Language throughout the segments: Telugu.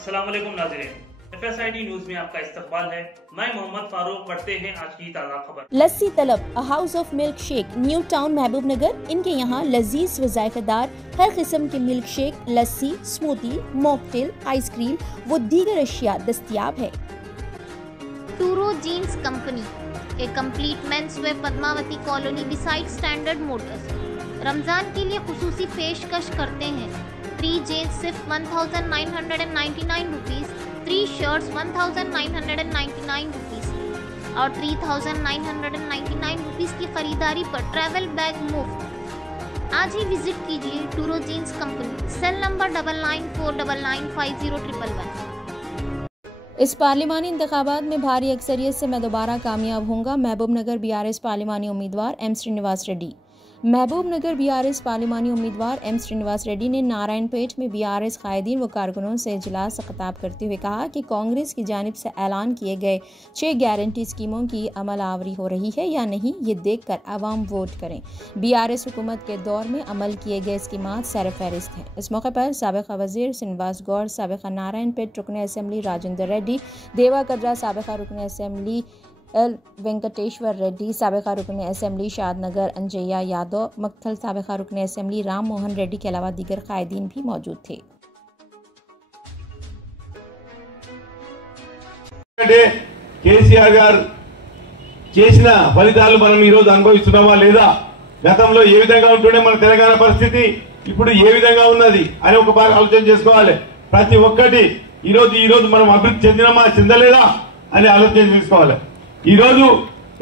अस्सलाम वालेकुम नाज़रीन, FSID न्यूज में आपका इस्तकबाल है। मैं मोहम्मद फारूक। पढ़ते हैं आज की ताज़ा खबर। लस्सी तलब a house of milk shake, new town महबूब नगर। इनके यहाँ लजीज व जायकेदार हर किस्म के milk shake, lassi, smoothie, mocktail, ice cream व दीगर अशिया दस्तयाब है। टूरो jeans company, a complete men's wear, Padmavati colony beside standard motors, Ramzan के लिए खुसूसी पेशकश करते हैं। 3 जीन्स सिर्फ 1999 रुपीज़, 3 शर्ट्स 1999 रुपीज़ और 3999 रुपीज़ की खरीदारी पर ट्रैवल बैग मुफ्त। आज ही विजिट कीजिए टूरो जीन्स कंपनी, सेल नंबर 9949950111। इस पार्लिमानी इंतखाबात में भारी अक्सरियत से मैं दोबारा कामयाब होऊंगा। महबूब नगर BRS पार्लिमानी उम्मीदवार M श्रीनिवास रेड्डी। महबूब नगर BRS पार्लिमानी उम्मीदवार M श्रीनिवास रेड्डी ने नारायणपेट में BRS कायदीन व कारकुनों से इजलास से खिताब करते हुए कहा कि कांग्रेस की जानिब से ऐलान किए गए 6 गारंटी स्कीमों की अमल आवरी हो रही है या नहीं, ये देखकर आवाम वोट करें। BRS हुकूमत के दौर में अमल किए गए स्कीमात सर फहरिस्त हैं। इस मौके पर साबिक़ा वज़ीर श्रीनिवास गौड़, साबिक़ा नारायणपेट रुकन असेंबली राजेंद्र रेड्डी, देवा कदरा साबिक़ा रुकन असेंबली एल वेंकटेश्वर रेड्डी, साबिक़ा रुकन असेंबली शादनगर अंजैया यादव, मक्थल साबिक़ा रुकन असेंबली राम मोहन रेड्डी के अलावा दीगर कायदीन भी मौजूद थे। కేసీఆర్ గారు చేసిన ఫలితాలు మనం ఈ రోజు అనుభవిస్తున్నామా లేదా, గతంలో ఏ విధంగా ఉంటుండే మన తెలంగాణ పరిస్థితి, ఇప్పుడు ఏ విధంగా ఉన్నది అని ఒక బాగా ఆలోచన చేసుకోవాలి. ప్రతి ఒక్కటి ఈ రోజు మనం అభివృద్ధి చెందినమా చెందలేదా అని ఆలోచన చేసుకోవాలి. ఈ రోజు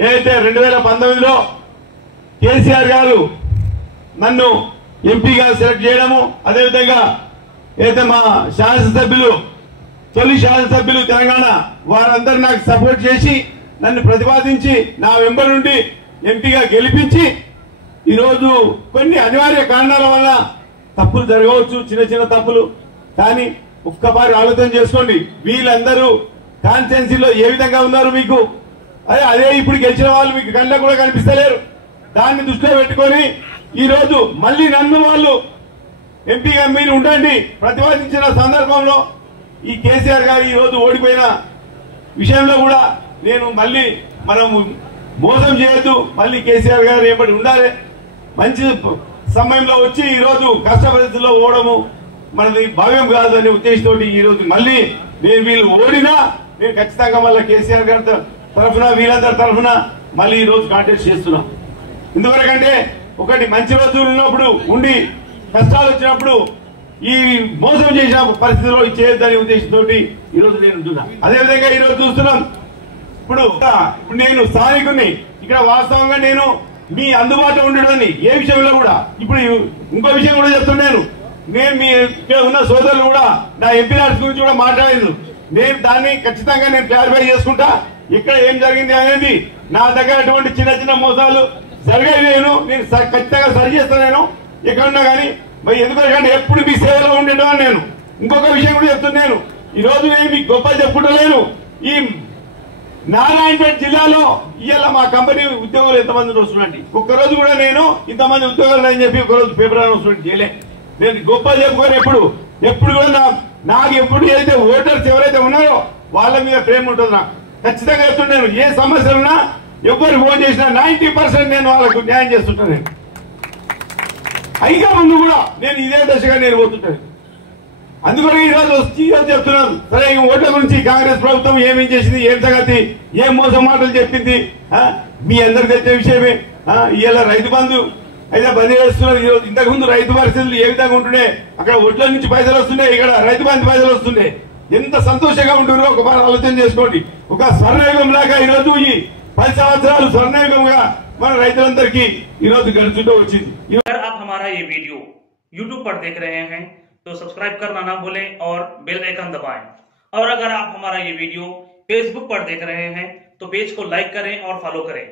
ఏదైతే 2019లో కేసీఆర్ గారు నన్ను ఎంపీగా సెలెక్ట్ చేయడము, అదేవిధంగా ఏదైతే మా శాసనసభ్యులు తొలి శాసనసభ్యులు తెలంగాణ వారందరూ నాకు సపోర్ట్ చేసి నన్ను ప్రతిపాదించి నా వెంబడి నుండి ఎంపీగా గెలిపించి ఈరోజు కొన్ని అనివార్య కారణాల వల్ల తప్పులు జరగవచ్చు, చిన్న చిన్న తప్పులు, కానీ ఒక్కసారి ఆలోచన చేసుకోండి. వీళ్ళందరూ కాన్స్టిట్యున్సీలో ఏ విధంగా ఉన్నారు మీకు, అదే ఇప్పుడు గెలిచిన వాళ్ళు మీకు కళ్ళకు కూడా కనిపిస్తలేరు. దాన్ని దృష్టిలో పెట్టుకొని ఈ రోజు మళ్ళీ నన్ను వాళ్ళు ఎంపీగా మీరు ఉండండి ప్రతిపాదించిన సందర్భంలో ఈ కేసీఆర్ గారు ఈ రోజు ఓడిపోయిన విషయంలో కూడా నేను మళ్ళీ మనం మోసం చేయొద్దు, మళ్ళీ కేసీఆర్ గారు ఏపటి ఉండాలి. మంచి సమయంలో వచ్చి ఈ రోజు కష్ట పరిస్థితుల్లో ఓడము మనది భావ్యం కాదు అనే ఉద్దేశంతో ఈ రోజు మళ్ళీ నేను వీళ్ళు ఓడినా నేను ఖచ్చితంగా మళ్ళీ కేసీఆర్ గారి తరఫున వీళ్ళందరి తరఫున మళ్ళీ ఈ రోజు కాంటెస్ట్ చేస్తున్నాం. ఎందువరకంటే ఒకటి మంచి రోజులు ఉన్నప్పుడు ఉండి కష్టాలు వచ్చినప్పుడు ఈ మోసం చేసిన పరిస్థితిలో చేయొద్దనే ఉద్దేశంతో ఈ రోజు నేను ఉంటున్నా. అదేవిధంగా ఈ రోజు చూస్తున్నాం, ఇప్పుడు నేను స్థానికుని, ఇక్కడ వాస్తవంగా నేను మీ అందుబాటులో ఉండడాన్ని ఏ విషయంలో కూడా, ఇప్పుడు ఇంకో విషయం కూడా చెప్తున్నాను, నేను మీ ఇక్కడ ఉన్న సోదరులు కూడా నా ఎంపీ రాష్ట్ర గురించి కూడా మాట్లాడాను. నేను దాన్ని ఖచ్చితంగా నేను క్లారిఫై చేసుకుంటా. ఇక్కడ ఏం జరిగింది అనేది నా దగ్గర అటువంటి చిన్న చిన్న మోసాలు జరిగాయి, నేను ఖచ్చితంగా సరి చేస్తాను. నేను ఎక్కడున్నా కానీ మరి ఎందుకంటే ఎప్పుడు మీ సేవలో ఉండేటవాడు నేను. ఇంకొక విషయం కూడా చెప్తున్నాను, ఈ రోజు నేను మీకు గొప్ప చెప్పుకుంటలేను. ఈ నారాయణపేట జిల్లాలో ఇవాళ మా కంపెనీ ఉద్యోగులు ఎంతమంది వస్తున్నట్టు ఒక్కరోజు కూడా నేను ఇంతమంది ఉద్యోగులు అని చెప్పి ఒకరోజు పేపర్ అనౌన్స్మెంట్ చేయలే. నేను గొప్ప చెప్పుకొని ఎప్పుడు కూడా నాకు ఎప్పుడు ఏదైతే ఓటర్స్ ఎవరైతే ఉన్నారో వాళ్ళ మీద ప్రేమ ఉంటుంది. నాకు ఖచ్చితంగా చెప్తున్నాను, ఏ సమస్యలున్నా ఎవరు ఫోన్ చేసినా 90% నేను వాళ్ళకు న్యాయం చేస్తుంటాను. నేను అయిగా ముందు కూడా నేను ఇదే దశగా నేను పోతుంటాను. అందుకని ఈరోజు చెప్తున్నాను, సరే ఈ ఓట్ల గురించి కాంగ్రెస్ ప్రభుత్వం ఏమేం చేసింది, ఏం సంగతి, ఏం మోసం మాటలు చెప్పింది మీ అందరికి తెలిసే విషయమే. ఇవాళ రైతు బంధు అయితే బంద్ చేస్తున్నారు. ఈరోజు ఇంతకు ముందు రైతు పరిస్థితులు ఏ విధంగా ఉంటుండే, అక్కడ ఒడ్ల నుంచి పైసలు వస్తుండే, ఇక్కడ రైతు బంధు పైసలు వస్తుండే. ఎంత సంతోషంగా ఉంటుందో ఒకసారి ఆలోచన చేసుకోండి. ఒక స్వర్ణయుగం లాగా ఈరోజు ఈ 10 సంవత్సరాలు స్వర్ణయుగంగా మన రైతులందరికీ ఈరోజు గడుచుంటూ వచ్చింది. अगर आप हमारा ये वीडियो YouTube पर देख रहे हैं तो सब्सक्राइब करना ना भूलें और बेल आइकन दबाएं। और अगर आप हमारा ये वीडियो Facebook पर देख रहे हैं तो पेज को लाइक करें और फॉलो करें।